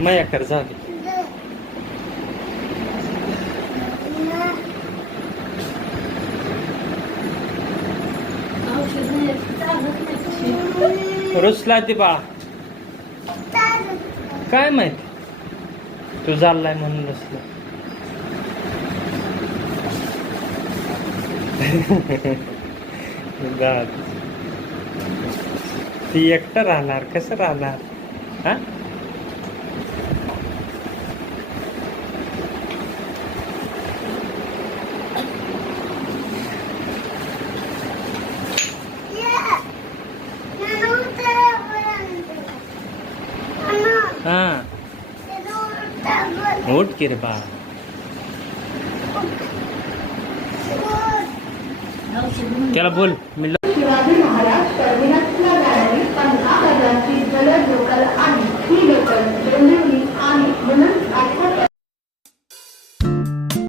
माया कर झाली. रुसला ती बाळा. काय माहिती तू चाललाय म्हणून रुसला. ती एकटं राहणार कसं राहणार हा. हा उठ की रे बा. त्याला बोल मी